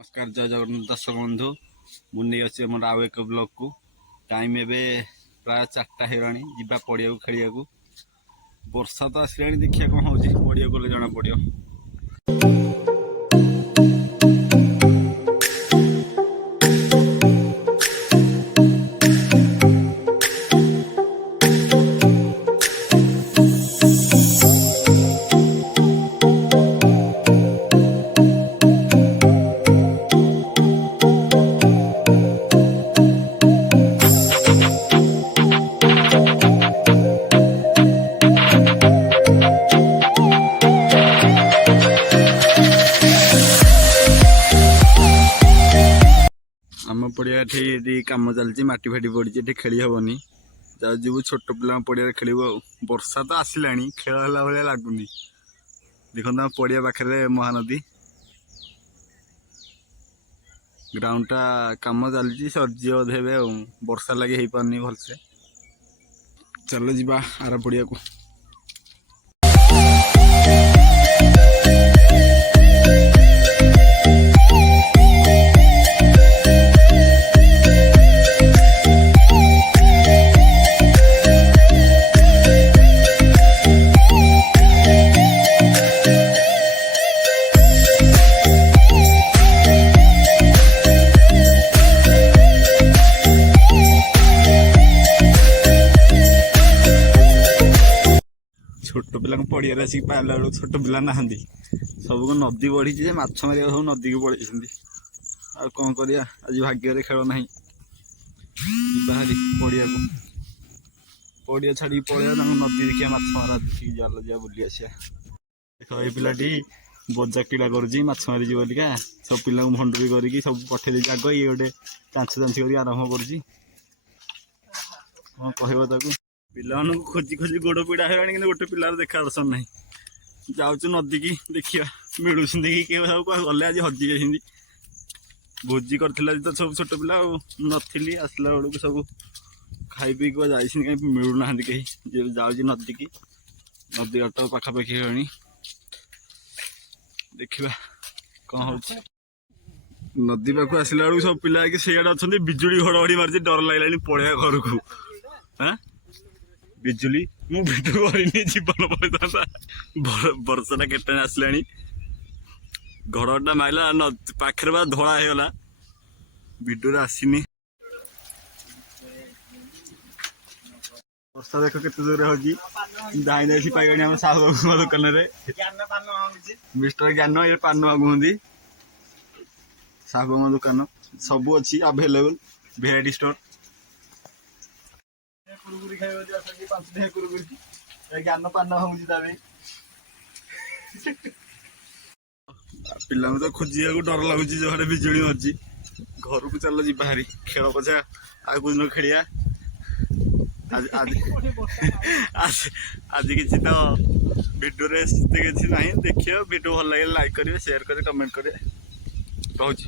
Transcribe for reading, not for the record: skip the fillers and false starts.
नमस्कार जय जगन्नाथ दर्शक बंधु मुझे अच्छे मोर आउ एक ब्लॉग को टाइम एवं प्राय 4टा होगानी जा पड़िया खेल वर्षा तो आसला देखिए कौन हो पड़िया गले जना पड़ो। आम पड़िया कम चलती मटी फाटी पड़ी खेली हेनी जीव छोट पिला पड़िया खेल वर्षा तो आसला खेल है भाया लगुनि देखो पड़िया पाखे महानदी ग्राउंडटा कम चलती सरजी बोधे वर्षा लगे हो पारनी भलसे चलो जी आर पड़िया को। छोट पिला पड़िया आसिक पाला बेलू छोट पिला ना सब को नदी बढ़ी माछ मारिया सब नदी को पड़े आ कौन करिया आज भाग्य खेल ना बाहरी पड़िया को पड़िया छाड़ी पड़िया नदी देखिए माछ मारा देखिए जाल जा बुली आसिया देख ये पिलाटी बजा क्रीड़ा कर मारी बोलिका सब पिला भंडुरी करके सब पठे आग ये गोटे चांच चांची कर आरंभ कर कह पिला खोजी खोजी गोड़ पीड़ा हो गोटे पिलार देखा दर्शन ना जाऊँ नदी की देखिया मिलूँ कि सब गले आज हजि जाती भोजी कर तो सब छोट पिला नी आसला बेलू सब खाई पी जाइए कहीं मिलूना कहीं जाऊँ नदी की नदी घाट पाखापाखि होनी देखा कौन हो नदी पाख आसला बेलू सब पिला से अच्छा बिजुली घड़घड़ी मार्च डर लगे पड़े घर को हाँ बिजुली मु भिडियो करनी जीवन पड़ता बर्षा केटे आसला घड़टा मारला पाखे बा धड़ा होगला भिडियो आसनी वर्षा देख के दूर हो दाई दाई पाइबानी आम साहू बाबू दुकान मिस्टर ज्ञान ये पान मागुंदी साहू बाबू दुकान सब अच्छी अवेलेबल भेराइटी स्टोर कुरकुरी खाई 5 टका कुरकुरी ज्ञान पान भाई पिला तो खोजा डर लगुच जो बिजुली मर्जी घर को चल जी बाहरी खेल पचा आग दिन खेलिया आज किसी तो भिडियो किसी ना देखिए भिडियो भल लगे लाइक करेंगे शेयर करेंगे कमेंट करेंगे रोच।